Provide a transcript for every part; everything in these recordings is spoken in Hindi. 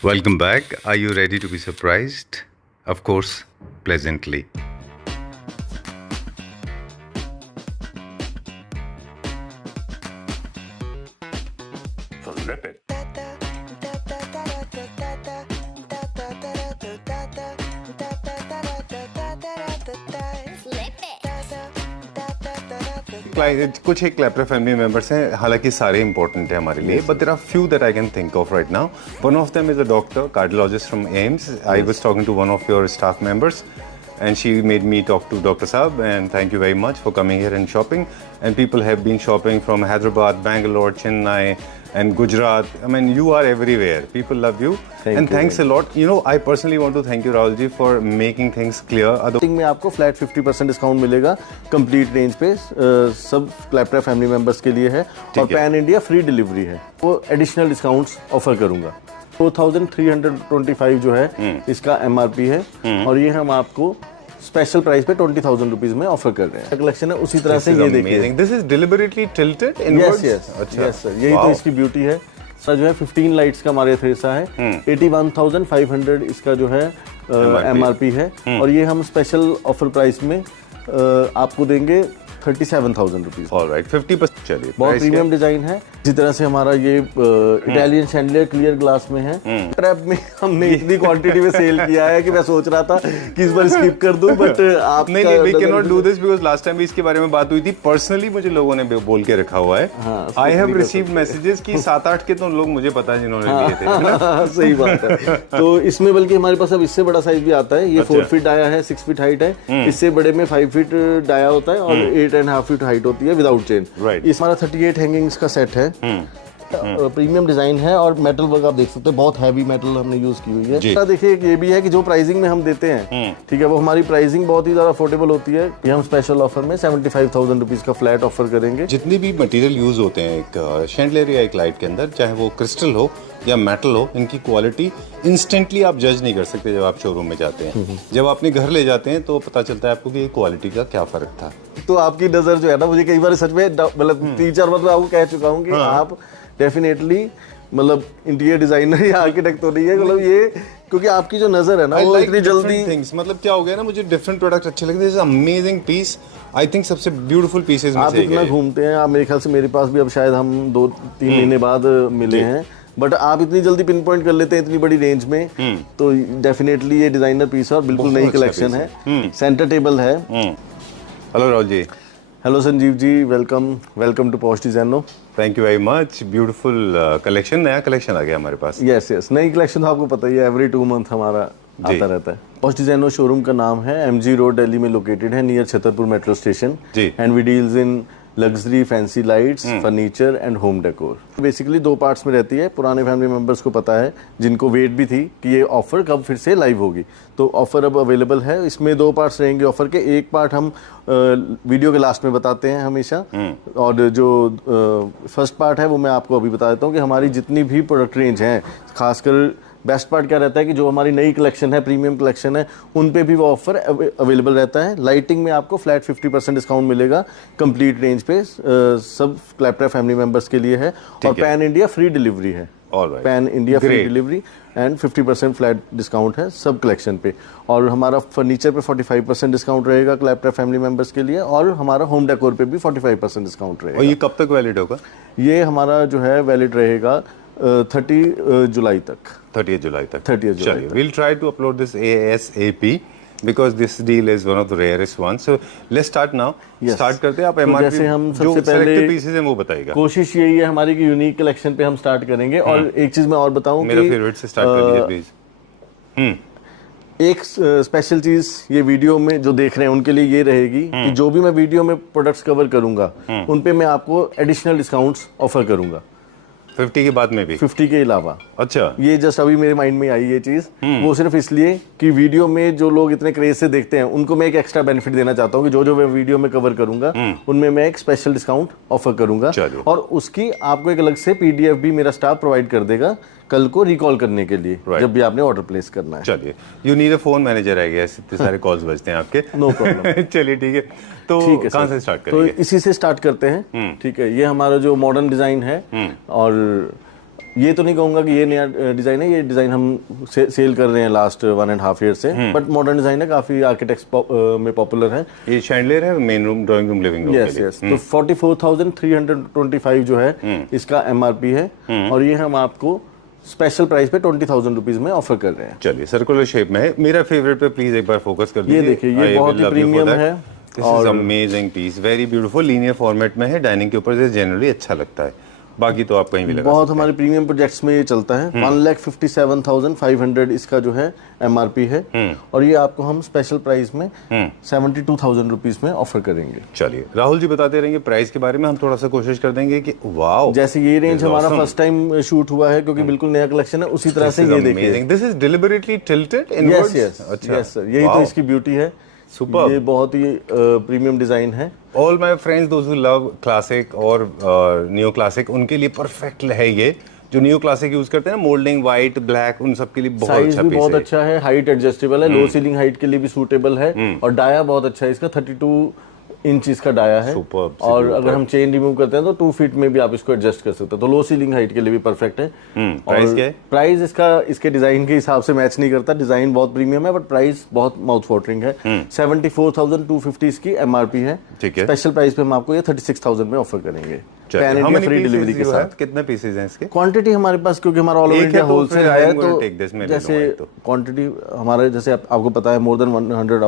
Welcome back. Are you ready to be surprised? Of course, pleasantly. Flip it. कुछ एक क्लैपर फैमिली मेंबर्स हैं, हालांकि सारे इंपॉर्टेंट हैं हमारे लिए, but there are few that I can think of right now. One of them is a doctor, cardiologist from AIIMS. I was talking to one of your staff members and she made me talk to Dr. Saab, and thank you very much for coming here and shopping. And people have been shopping from Hyderabad, Bangalore, Chennai and Gujarat. I mean, you are everywhere. People love you. Thanks a lot. You know, I personally want to thank you, Rahul ji, for making things clear. में आपको फ्लैट 50% डिस्काउंट मिलेगा कंप्लीट रेंज पे. सब क्लैप्रा फैमिली मेंबर्स के लिए है और पैन इंडिया फ्री डिलीवरी है. वो एडिशनल डिस्काउंट्स ऑफर करूंगा. 4325 जो है इसका MRP है और ये हम आपको स्पेशल प्राइस पे 20,000 रुपीज में ऑफर कर रहे हैं. कलेक्शन है उसी तरह से ये देखिए. This is deliberately tilted inwards. Yes sir. यही तो इसकी ब्यूटी है. सर जो है 15 लाइट्स का हमारे थ्रेसा है. 81,500 इसका जो है MRP है और ये हम स्पेशल ऑफर प्राइस में आपको देंगे 37,000 रुपीज. ऑलराइट, 50%. चलिए, बहुत प्रीमियम डिजाइन है. इसी तरह से हमारा ये इटालियन शैंडलियर क्लियर ग्लास में है. ट्रैप में हमने इतनी क्वांटिटी में सेल किया है कि मैं सोच रहा था कि इस बार स्किप कर दूं, बट आप नहीं, we can not do this because last time भी इसके बारे में बात हुई थी. पर्सनली मुझे लोगों ने बोल के रखा हुआ है. आई हैव रिसीव्ड मैसेजेस कि 7-8 के तो लोग मुझे पता है जिन्होंने लिए थे. सही बात है. तो इसमें बल्कि हमारे पास अब इससे बड़ा साइज भी आता है. ये 4 फीट डाया है, 6 फीट हाइट है. इससे बड़े में 5 फीट डाया होता है और 8.5 फीट हाइट होती है विदाउट चेन. इस हमारा 38 हैंगिंग्स का सेट है. प्रीमियम डिजाइन है और मेटल वर्क आप देख सकते हैं. बहुत हैवी मेटल हमने यूज की हुई है. ऐसा देखिए ये भी है कि जो प्राइसिंग में हम देते हैं, ठीक है, वो हमारी प्राइसिंग बहुत ही ज्यादा अफोर्डेबल होती है. ये हम स्पेशल ऑफर में 75,000 रुपीज का फ्लैट ऑफर करेंगे. जितनी भी मटेरियल यूज होते हैं एक शैंडलियर या एक लाइट के अंदर, चाहे वो क्रिस्टल हो या मेटल हो, इनकी क्वालिटी इंस्टेंटली आप जज नहीं कर सकते जब आप शोरूम में जाते हैं. जब अपने घर ले जाते हैं तो पता चलता है आपको कि क्वालिटी का क्या फर्क था. तो आपकी नजर जो है ना, मुझे कई बार सच में मतलब 3-4 बार आपको कह चुका हूँ कि आप डेफिनेटली मतलब इंटीरियर डिजाइनर या आर्किटेक्ट तो नहीं है, मतलब ये क्योंकि आपकी जो नजर है ना वो इतनी जल्दी थिंग्स, मतलब क्या हो गया ना, मुझे डिफरेंट प्रोडक्ट अच्छे लगते हैं. This is amazing piece. I think सबसे ब्यूटीफुल पीसेस में से. आप इतना घूमते हैं, आप मेरे ख्याल से मेरे पास भी अब शायद हम 2-3 महीने बाद मिले हैं, बट आप इतनी जल्दी पिन पॉइंट कर लेते हैं इतनी बड़ी रेंज में. तो डेफिनेटली ये डिजाइनर पीस है और बिल्कुल नई कलेक्शन है. सेंटर टेबल है. Hello Rahul ji. Hello Sanjeev ji, welcome to Posh Designo. Thank you very much. Beautiful collection, नया कलेक्शन आ गया हमारे पास. यस, नई कलेक्शन तो आपको पता ही है, एवरी 2 मंथ हमारा आता रहता है. पॉश डिजाइनो शोरूम का नाम है, MG रोड दिल्ली में लोकेटेड है, near Chhatarpur metro station. And we deals in luxury, fancy lights, furniture and home decor. Basically 2 parts में रहती है. पुराने फैमिली मेंबर्स को पता है, जिनको वेट भी थी कि ये ऑफर कब फिर से लाइव होगी, तो ऑफर अब अवेलेबल है. इसमें 2 पार्ट्स रहेंगे ऑफर के. एक पार्ट हम वीडियो के लास्ट में बताते हैं हमेशा, और जो फर्स्ट पार्ट है वो मैं आपको अभी बता देता हूँ कि हमारी जितनी भी प्रोडक्ट रेंज हैं, खासकर बेस्ट पार्ट क्या रहता है कि जो हमारी नई कलेक्शन है, प्रीमियम कलेक्शन है, उन पे भी वो ऑफर अवेलेबल रहता है. लाइटिंग में आपको फ्लैट 50% डिस्काउंट मिलेगा कंप्लीट रेंज पे. सब क्लैप्रा फैमिली मेंबर्स के लिए है और पैन इंडिया फ्री डिलीवरी है. Pan India free delivery and 50% flat discount है सब कलेक्शन पे. और हमारा फर्नीचर पे 45% डिस्काउंट रहेगा क्लैप्रा फैमिली मेंबर्स के लिए, और हमारा होम डेकोर पे भी 45% डिस्काउंट रहेगा. और ये कब तक वैलिड होगा? ये हमारा जो है वैलिड रहेगा 30 जुलाई तक. 30 जुलाई तक. 30 जुलाई तक. We'll try to upload this ASAP because this deal is one of the rarest ones. So let's start now. Start करते हैं. आप MRP जैसे हम जो सबसे पहले selected pieces हैं वो बताइएगा. कोशिश यही है हमारी कि यूनिक कलेक्शन पे हम स्टार्ट करेंगे. और एक चीज मैं और बताऊं, मेरा फेवरेट से स्टार्ट कर लीजिए प्लीज. एक स्पेशल चीज ये वीडियो में जो देख रहे हैं उनके लिए ये रहेगी कि जो भी मैं वीडियो में प्रोडक्ट्स कवर करूंगा उन पे मैं आपको एडिशनल डिस्काउंट्स ऑफर करूंगा 50 के बाद में भी. 50 के अलावा. अच्छा, ये जस्ट अभी मेरे माइंड में आई ये चीज. वो सिर्फ इसलिए कि वीडियो में जो लोग इतने क्रेज से देखते हैं उनको मैं एक एक्स्ट्रा बेनिफिट देना चाहता हूँ कि जो मैं वीडियो में कवर करूंगा उनमें मैं एक स्पेशल डिस्काउंट ऑफर करूंगा. और उसकी आपको एक अलग से PDF भी मेरा स्टाफ प्रोवाइड कर देगा कल को रिकॉल करने के लिए, जब भी आपने ऑर्डर प्लेस करना है. चलिए, you need a phone manager I guess. इतने सारे कॉल्स बजते हैं आपके. No problem. चलिए ठीक है. तो कहाँ से स्टार्ट करेंगे? तो इसी से स्टार्ट करते हैं. ठीक है, ये हमारा जो मॉडर्न डिजाइन है और ये तो नहीं कहूंगा कि ये नया डिजाइन है, ये डिजाइन हम सेल कर रहे हैं लास्ट 1.5 ईयर से, बट मॉडर्न डिजाइन है, काफी आर्किटेक्ट्स में पॉपुलर है। ये शैंडलियर है, main room, drawing room, living room के लिए। यस, तो 44,325 जो है इसका MRP है, और ये हम आपको स्पेशल प्राइस पे 20,000 रुपीज में ऑफर कर रहे हैं। चलिए, सर्कुलर शेप में है। मेरा फेवरेट पे प्लीज एक बार फोकस कर दीजिए। ये देखिए, ये बहुत ही प्रीमियम है। This is amazing piece, very beautiful, linear format में है, डाइनिंग के ऊपर से जनरली अच्छा लगता है। बाकी तो आप कहीं भी लगा बहुत हमारे प्रीमियम प्रोजेक्ट्स में ये चलता है। 1,57,500 इसका जो है MRP है, और ये आपको हम स्पेशल प्राइस में 72,000 रुपीज में ऑफर करेंगे। चलिए, राहुल जी बताते रहेंगे प्राइस के बारे में, हम थोड़ा सा कोशिश कर देंगे कि वाओ, जैसे ये रेंज हमारा फर्स्ट टाइम शूट हुआ है क्योंकि बिल्कुल नया कलेक्शन है, उसी तरह से ये देखिए। This is deliberately tilted inwards. Yes sir, यही तो इसकी ब्यूटी है। सुपर, ये बहुत ही प्रीमियम डिजाइन है। All my friends those who love classic और न्यू क्लासिक, उनके लिए परफेक्ट है ये। जो न्यू क्लासिक यूज करते हैं ना, मोल्डिंग, व्हाइट, ब्लैक, उन सब के लिए बहुत अच्छा भी पीस बहुत है। अच्छा है, हाइट एडजस्टेबल है, लो सीलिंग हाइट के लिए भी सूटेबल है, और डाया बहुत अच्छा है इसका, 32 इंच इसका डाया है। और अगर हम चेन रिमूव करते हैं तो 2 फीट में भी आप इसको एडजस्ट कर सकते हैं, तो लो सीलिंग हाइट के लिए भी परफेक्ट है। प्राइस क्या है? प्राइस इसका इसके डिजाइन के हिसाब से मैच नहीं करता, डिजाइन बहुत प्रीमियम है, बट प्राइस बहुत माउथ वाटरिंग है। 74,250 इसकी MRP है। ठीक है, स्पेशल प्राइस पे हम आपको ये 36,000 में ऑफर करेंगे, फ्री डिलीवरी के साथ। कितने पीसेज हैं इसके? क्वांटिटी हमारे पास, क्योंकि हमारा ऑल ओवर इंडिया होलसेल है, तो जैसे तो क्वांटिटी हमारे, जैसे आपको पता है, मोर देन 100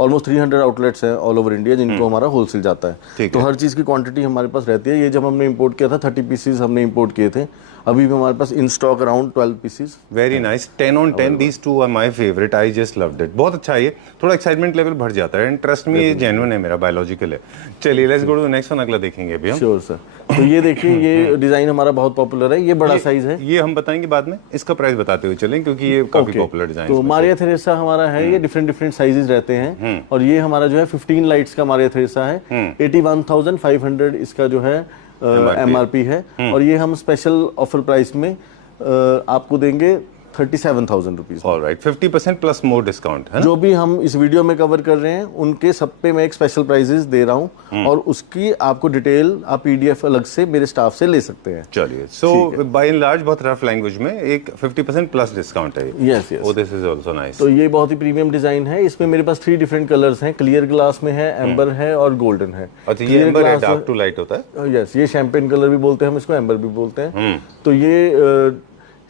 ऑलमोस्ट 300 आउटलेट्स हैं ऑल ओवर इंडिया जिनको हमारा होलसेल जाता है, तो हर चीज की क्वांटिटी हमारे पास रहती है। ये जब हमने इंपोर्ट किया था 30 पीसेज हमने इंपोर्ट किए थे, अभी भी हमारे पास in stock around 12 pieces. Very nice, 10 on 10, these two are my favourite, I just loved it. बहुत अच्छा है, ये थोड़ा एक्साइटमेंट लेवल बढ़ जाता है, एंड ट्रस्ट में ये जेन्युइन है, मेरा बायोलॉजिकल है। चलिए, let's go to the next one, अगला देखेंगे अभी हम। Sure sir. तो ये देखिए, ये डिजाइन हमारा बहुत पॉपुलर है, ये बड़ा साइज है। ये हम बताएंगे बाद में, इसका प्राइस बताते हुए चलें, क्योंकि ये काफी पॉपुलर डिजाइन। तो मारिया थेरेसा हमारा है, ये डिफरेंट साइजेस रहते हैं, और ये हमारा जो है 15 लाइट्स का मारिया थेरेसा है। 81,500 इसका जो है MRP है, और ये हम स्पेशल ऑफर प्राइस में आपको देंगे 37,000 रुपीज। ऑलराइट, 50% प्लस मोर डिस्काउंट है। जो भी हम इस वीडियो में कवर कर रहे हैं उनके सब पे मैं एक स्पेशल प्राइजेस दे रहा हूं, और उसकी आपको डिटेल आप PDF अलग से मेरे स्टाफ से ले सकते हैं। चलिए, सो बाय एंड लार्ज बहुत रफ लैंग्वेज में एक 50% प्लस डिस्काउंट है। Yes yes, this is also nice. तो ये बहुत ही प्रीमियम डिजाइन है। इसमें मेरे पास 3 डिफरेंट कलर्स हैं, क्लियर ग्लास में है, एम्बर है और गोल्डन है। अच्छा, ये एम्बर है, डार्क टू लाइट होता है। यस, ये शैंपेन कलर भी बोलते हैं हम इसको, एम्बर भी बोलते हैं। तो ये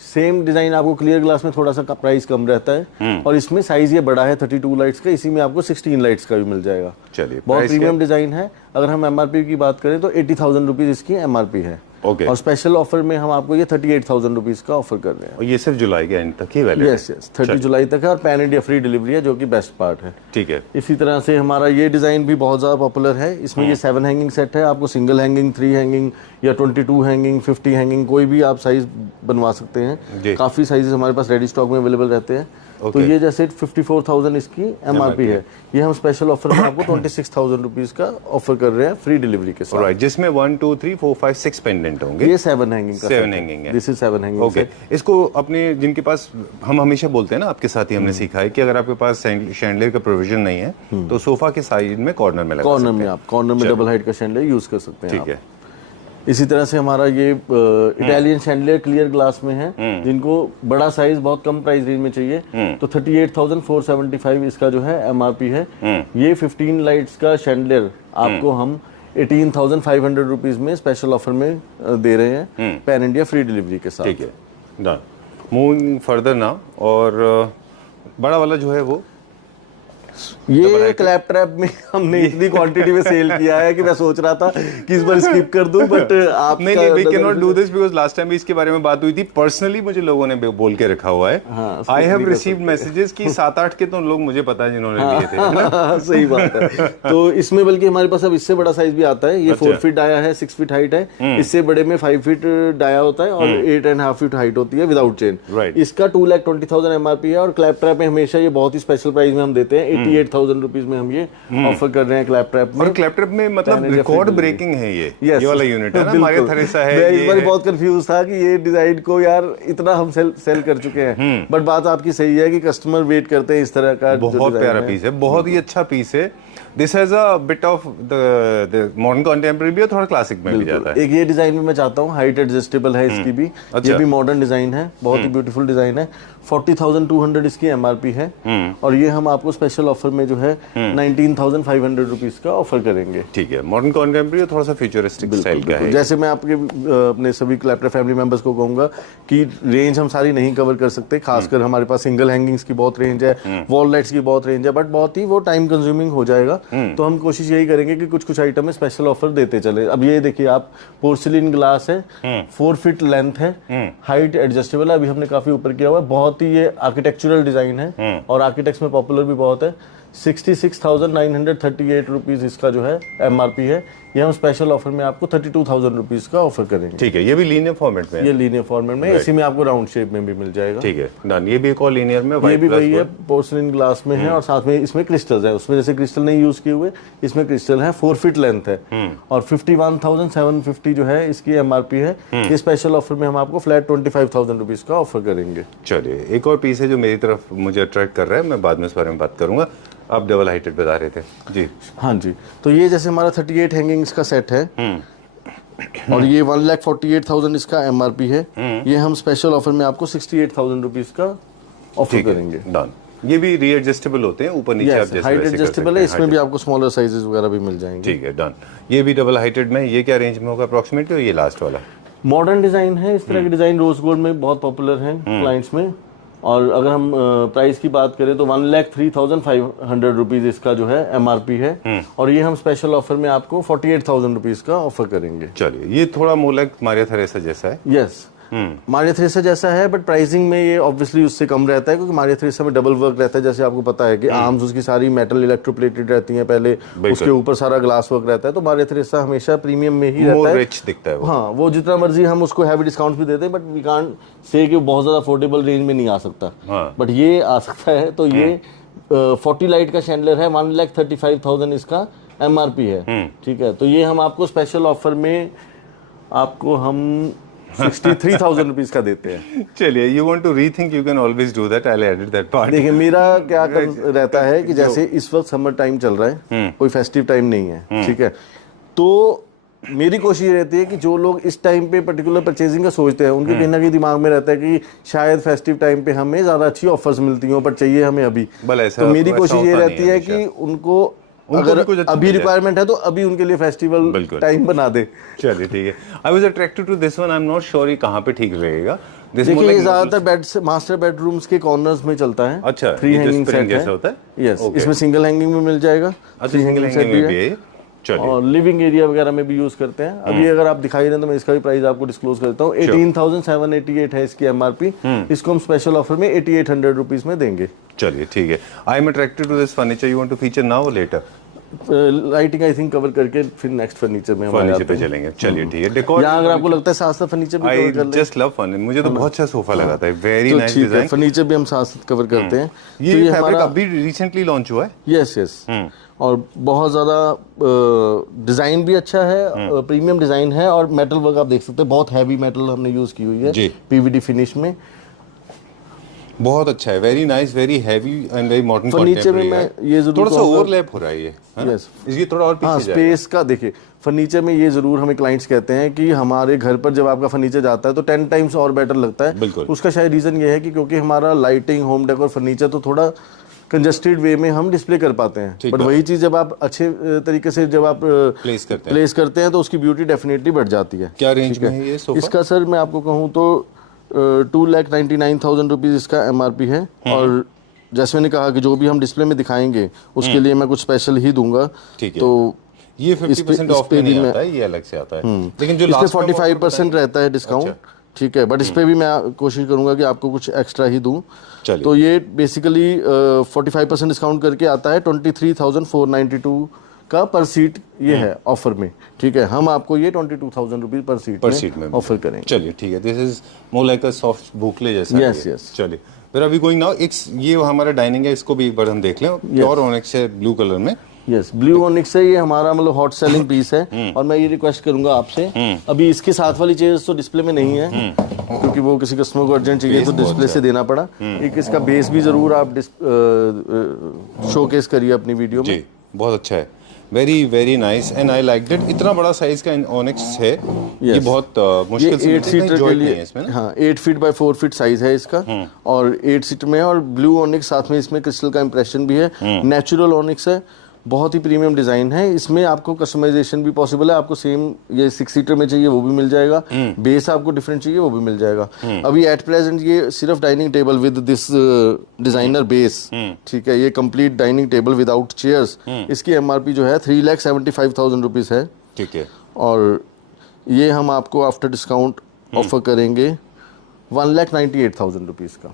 सेम डिजाइन आपको क्लियर ग्लास में थोड़ा सा प्राइस कम रहता है, और इसमें साइज ये बड़ा है 32 लाइट्स का, इसी में आपको 16 लाइट्स का भी मिल जाएगा। चलिए, बहुत प्रीमियम डिजाइन है। अगर हम MRP की बात करें तो 80,000 रुपीज इसकी MRP है। और स्पेशल ऑफर में हम आपको ये 38,000 रुपीज का ऑफर कर रहे हैं, और ये सिर्फ जुलाई के एंड तक ही वैलिड है। यस, 30 जुलाई तक है, और पैन इंडिया फ्री डिलीवरी है, जो कि बेस्ट पार्ट है। ठीक है। इसी तरह से हमारा ये डिजाइन भी बहुत ज्यादा पॉपुलर है। इसमें ये 7 हैंगिंग सेट है, आपको सिंगल हैंगिंग, 3 हैंगिंग या 22 हैंगिंग, 50 हैंगिंग, कोई भी आप साइज बनवा सकते हैं। काफी साइजेस हमारे पास रेडी स्टॉक में अवेलेबल रहते हैं। तो ये जैसे 54,000 इसकी MRP है, ये हम स्पेशल ऑफर में आपको 26,000 रुपीज का ऑफर कर रहे हैं फ्री डिलीवरी के साथ। जिसमें 1 2 3 4 5 6 पेंडेंट होंगे। ये 7 हैंगिंग का 7 हैंगिंग है। This is 7 hanging. ओके, इसको अपने जिनके पास, हम हमेशा बोलते हैं ना, आपके साथ ही हमने सीखा है कि अगर आपके पास शैंडलियर का प्रोविजन नहीं है तो सोफा के साइड में कॉर्नर में लगा सकते हैं। आप कॉर्नर में डबल हाइट का शैंडलियर यूज कर सकते हैं। ठीक है। इसी तरह से हमारा ये इटालियन शैंडलियर क्लियर ग्लास में है, जिनको बड़ा साइज बहुत कम प्राइस रेंज में चाहिए, तो 38,475 इसका जो है MRP है। ये 15 लाइट्स का शैंडलियर आपको हम 18,500 रुपीज में स्पेशल ऑफर में दे रहे हैं, पैन इंडिया फ्री डिलीवरी के साथ। ठीक है, डन। मूविंग फर्दर नाउ, और बड़ा वाला जो है वो ये क्लैप ट्रैप में हमने इतनी क्वांटिटी में सेल किया है कि मैं सोच रहा था कि इस बार स्किप कर दूं, बट आप नहीं, we can not do this because last time भी इसके बारे में बात हुई थी। पर्सनली मुझे लोगों ने बोल के रखा हुआ है। आई हैव रिसीव्ड मैसेजेस कि 7-8 के तो लोग मुझे पता है जिन्होंने दिए थे। सही बात है। तो इसमें बल्कि हमारे पास अब इससे बड़ा साइज भी आता है। ये 4 फीट डाया है, 6 फीट हाइट है। इससे बड़े में 5 फीट डाया होता है, और 8.5 फीट हाइट होती है विदाउट चेन। इसका 2,20,000 MRP है, और क्लैप ट्रैप में हमेशा ये बहुत ही स्पेशल प्राइस में हम देते हैं 48,000 रुपीज में हम ये ऑफर कर रहे हैं क्लैपट्रैप में। और क्लैपट्रैप में मतलब रिकॉर्ड ब्रेकिंग है ये वाला यूनिट है ना, मारिया थेरेसा है। मैं इस बार बहुत कंफ्यूज था कि ये डिजाइन को यार इतना हम सेल कर चुके हैं, बट बात आपकी सही है कि कस्टमर वेट करते हैं इस तरह का। बहुत प्यारा पीस है, बहुत ही अच्छा पीस है। This has a bit of the modern contemporary भी है, थोड़ा क्लासिक में भी जाता है। एक ये डिजाइन भी मैं चाहता हूँ, हाइट एडजस्टेबल है इसकी भी। ये भी मॉडर्न डिजाइन है, बहुत ही ब्यूटीफुल डिजाइन है। 40,200 इसकी एमआरपी है और ये हम आपको स्पेशल ऑफर में जो है 19,500 रुपीज का ऑफर करेंगे। ठीक है, मॉडर्न कंटेम्पररी थोड़ा सा फ्यूचरिस्टिक स्टाइल का है। जैसे मैं आपके अपने सभी क्लैपट्रैप फैमिली मेंबर्स को कहूंगा कि रेंज हम सारी नहीं कवर कर सकते, खासकर हमारे पास सिंगल हैंगिंग्स की बहुत रेंज है, वॉल लाइट्स की बहुत रेंज है, बट बहुत ही वो टाइम कंज्यूमिंग हो जाएगा। तो हम कोशिश यही करेंगे कि कुछ कुछ आइटम में स्पेशल ऑफर देते चले। अब ये देखिए आप, पोर्सिलिन ग्लास है, 4 फीट लेंथ है, हाइट एडजस्टेबल है, अभी हमने काफी ऊपर किया हुआ है, बहुत ही ये आर्किटेक्चरल डिजाइन है और आर्किटेक्ट्स में पॉपुलर भी बहुत है। 66,938 रुपीज इसका जो है एमआरपी है। ये हम स्पेशल ऑफर में आपको 32,000 रुपीज का ऑफर करेंगे। ठीक है, ये भी लीनियर फॉर्मेट में है। ये लीनियर फॉर्मेट में, इसी में आपको राउंड शेप में भी मिल जाएगा। ठीक है डन। ये भी एक और लीनियर में, ये भी वही है, पोर्सिलिन ग्लास में है और साथ में इसमें क्रिस्टल्स है। उसमें जैसे क्रिस्टल नहीं यूज किए हुए, इसमें क्रिस्टल है, 4 फीट लेंथ है और 51,750 जो है इसकी एमआरपी है। ये स्पेशल ऑफर में हम आपको फ्लैट 25,000 रुपीज का ऑफर करेंगे। चलिए, एक और पीस है जो मेरी तरफ मुझे अट्रैक्ट कर रहा है, मैं बाद में इस बारे में बात करूंगा। आप डबल हाइटेड बता रहे थे जी। हाँ जी, तो ये जैसे हमारा 38 हैंगिंग्स का सेट है और ये 1,48,000 इसका एमआरपी है। ये हम स्पेशल ऑफर में आपको 68,000 रुपीज का ऑफर करेंगे। डन। ये भी रीएडजस्टेबल होते हैं, ऊपर नीचे आप जैसे हाइट एडजस्टेबल है, इसमें भी आपको स्मॉलर साइजेस वगैरह भी मिल जाएंगे। ठीक है डन। ये भी डबल हाइटेड में, ये क्या रेंज में होगा अप्रोक्सीमेटली, और ये लास्ट वाला मॉडर्न डिजाइन है। इस तरह के डिजाइन रोज गोल्ड में बहुत पॉपुलर हैं क्लाइंट्स में। और अगर हम प्राइस की बात करें तो 1,03,500 रुपीज इसका जो है एमआरपी है और ये हम स्पेशल ऑफर में आपको 48,000 रुपीज का ऑफर करेंगे। चलिए, ये थोड़ा मोर लाइक मारिया थेरेसा जैसा है। यस, मारिया थेरेसा जैसा है, बट प्राइसिंग में ये ऑब्वियसली उससे कम रहता है क्योंकि मारिया थेरेसा में डबल वर्क रहता है। जैसे आपको पता है कि आर्म्स उसकी सारी मेटल इलेक्ट्रोप्लेटेड रहती हैं पहले, उसके ऊपर सारा ग्लास वर्क रहता है। तो मारिया थेरेसा हमेशा प्रीमियम में ही रहता है, रिच दिखता है वो। हाँ, वो जितना मर्जी हम उसको हैवी डिस्काउंट भी देते हैं, बट वी कांट से कि बहुत ज्यादा अफोर्डेबल रेंज में नहीं आ सकता, बट ये आ सकता है। तो ये 40 लाइट का शैंडलर है, 1,35,000 इसका एमआरपी है। ठीक है, तो ये हम आपको स्पेशल ऑफर में आपको हम 63,000 रुपीज का देते हैं। चलिए, you want to rethink, you can always do that, I will edit that part. देखिए, मेरा क्या रहता है कि जैसे इस वक्त समर टाइम चल रहा है, कोई फेस्टिव टाइम नहीं है, ठीक है, तो मेरी कोशिश रहती है कि जो लोग इस टाइम पे पर्टिकुलर परचेजिंग का सोचते हैं, उनके कहीं ना कहीं दिमाग में रहता है कि शायद फेस्टिव टाइम पे हमें ज्यादा अच्छी ऑफर्स मिलती हो, पर चाहिए हमें अभी। तो मेरी कोशिश ये रहती है कि उनको अगर अभी रिक्वायरमेंट है तो अभी उनके लिए फेस्टिवल टाइम बना दे। चलिए ठीक है। I was attracted to this one, I am not sure ये कहाँ पे ठीक रहेगा। देखिए, ये ज्यादातर बेड मास्टर बेडरूम्स के कॉर्नर्स में चलता है। अच्छा, 3 हैंगिंग सेट जैसा होता है। यस, इसमें सिंगल हैंगिंग में मिल जाएगा। अच्छा, सिंगल हैंगिंग में भी है। और लिविंग एरिया वगैरह में भी यूज करते हैं। अभी अगर आप दिखाई रहे हैं तो मैं इसका भी प्राइस आपको डिस्क्लोज करता हूँ। 18,788 है इसकी एमआरपी। इसको हम स्पेशल ऑफर में 8,800 रुपीज में देंगे। चलिए ठीक है। I am attracted to this furniture, you want to feature now और later? Lighting I think cover करके फिर नेक्स्ट फर्नीचर में फर्नीचर पे चलेंगे। चलिए ठीक है। डेकोर यहाँ अगर आपको लगता है साथ साथ फर्नीचर भी कवर कर लें। आई जस्ट लव फर्नीचर, मुझे तो बहुत अच्छा सोफा लगा था, वेरी नाइस डिजाइन। फर्नीचर भी हम साथ साथ कवर करते हैं। ये फैब्रिक अभी रिसेंटली लॉन्च हुआ है। यस यस, और बहुत ज़्यादा डिज़ाइन भी अच्छा है, प्रीमियम डिज़ाइन है और मेटल वर्क आप देख सकते हैं, बहुत हैवी मेटल हमने यूज़ की हुई है पीवीडी फिनिश में। बहुत अच्छा है, very nice, very heavy and very modern. Furniture में मैं ये जरूर थोड़ा सा ओवरलैप हो रहा है ये। यस, ये थोड़ा और पीछे जाएगा। स्पेस का देखिए, फर्नीचर में ये जरूर हमें क्लाइंट्स कहते हैं कि हमारे घर पर जब आपका फर्नीचर जाता है तो 10 टाइम्स और बेटर लगता है। उसका शायद रीज़न ये है कि क्योंकि हमारा लाइटिंग, होम डेकोर, फर्नीचर तो थोड़ा कंजस्टेड वे में हम डिस्प्ले कर पाते हैं, बट वही चीज़ जब आप अच्छे तरीके से जब आप प्लेस करते हैं तो उसकी ब्यूटी डेफिनेटली बढ़ जाती है। क्या रेंज में है ये सोफा? इसका सर मैं आपको कहूँ तो 2,99,000 रुपीज़ इसका एमआरपी है। और जैसे मैंने कहा कि जो भी हम डिस्प्ले में दिखाएंगे उसके लिए मैं कुछ स्पेशल ही दूंगा। तो ये 50% ऑफ पे नहीं आता है, ये अलग से आता है। लेकिन जो लास्ट 45% रहता है डिस्काउंट। ठीक है, बट इस पे भी मैं कोशिश करूंगा कि आपको कुछ एक्स्ट्रा ही दूं। तो ये बेसिकली 45% डिस्काउंट करके आता है 23,492 का पर सीट ये है ऑफर में। ठीक है, हम आपको ये 22,000 रुपीज पर सीट में ऑफर करेंगे। चलिए ठीक है, this is more like a soft boucle जैसा। Yes yes. चलिए फिर अभी गोइंग नाउ एक ये हमारा डाइनिंग है, इसको भी एक बार हम देख लें। प्योर ऑनिक्स है ब्लू कलर में। यस, ब्लू ऑनिक्स है, ये हमारा मतलब हॉट सेलिंग पीस है। और मैं ये रिक्वेस्ट करूंगा आपसे, अभी इसके साथ वाली चेयर्स तो डिस्प्ले में नहीं है क्योंकि वो किसी कस्टमर को अर्जेंट चाहिए तो डिस्प्ले से देना पड़ा। एक इसका बेस भी जरूर आप शोकेस करिए अपनी वीडियो में। जी बहुत अच्छा है, very very nice and I like it. इतना बड़ा साइज का ऑनिक्स है, ये बहुत मुश्किल से 8 सीटर के लिए इसमें ना? हाँ 8 फीट बाय 4 फीट साइज है इसका और 8 सीट में है। और ब्लू ऑनिक्स साथ में इसमें क्रिस्टल का इंप्रेशन भी है। नेचुरल ऑनिक्स है, बहुत ही प्रीमियम डिजाइन है। इसमें आपको कस्टमाइजेशन भी पॉसिबल है, आपको सेम ये 6 सीटर में चाहिए वो भी मिल जाएगा, बेस आपको डिफरेंट चाहिए वो भी मिल जाएगा। अभी एट प्रेजेंट ये सिर्फ dining table with this designer base, ठीक है, ये complete dining table without chairs, इसकी एमआरपी जो है 3,75,000 रुपीज है। ठीक है, और ये हम आपको आफ्टर डिस्काउंट ऑफर करेंगे 1,98,000 रुपीज का।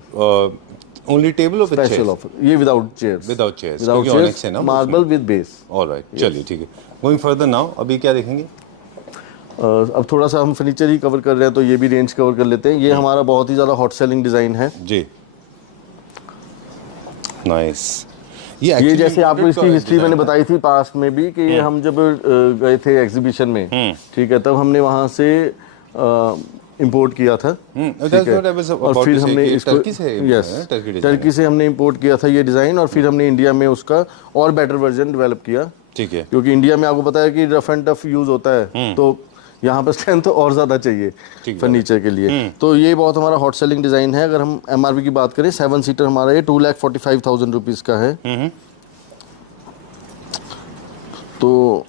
Only table of special offer, ये without chairs, without chairs, without chairs, marble with base. Alright, चलिए ठीक है। गोइंग फर्दर नाउ, अभी क्या देखेंगे? अब थोड़ा सा हम फर्नीचर ही कवर कर रहे हैं तो ये भी रेंज कवर कर लेते हैं। ये हमारा बहुत ही ज़्यादा हॉट सेलिंग डिज़ाइन है जी, नाइस। ये जैसे आपको इसकी हिस्ट्री मैंने बताई थी पास्ट में भी कि ये हम जब गए थे एग्जीबिशन में, ठीक है, तब हमने वहाँ से इंपोर्ट किया था, ठीक है, और फिर हमने इसको टर्की से हमने इंपोर्ट किया था ये डिज़ाइन, और फिर हमने इंडिया में उसका और बेटर वर्जन डेवलप किया, ठीक है, क्योंकि इंडिया में आपको पता है कि रफ एंड टफ यूज होता है, तो यहाँ पर स्ट्रेंथ और ज़्यादा चाहिए फर्नीचर के लिए। तो ये बहुत हमारा हॉट सेलिंग डिज़ाइन है। अगर हम एमआरपी की बात करें 7 सीटर हमारा ये 2,45,000 रुपीज़ का है। तो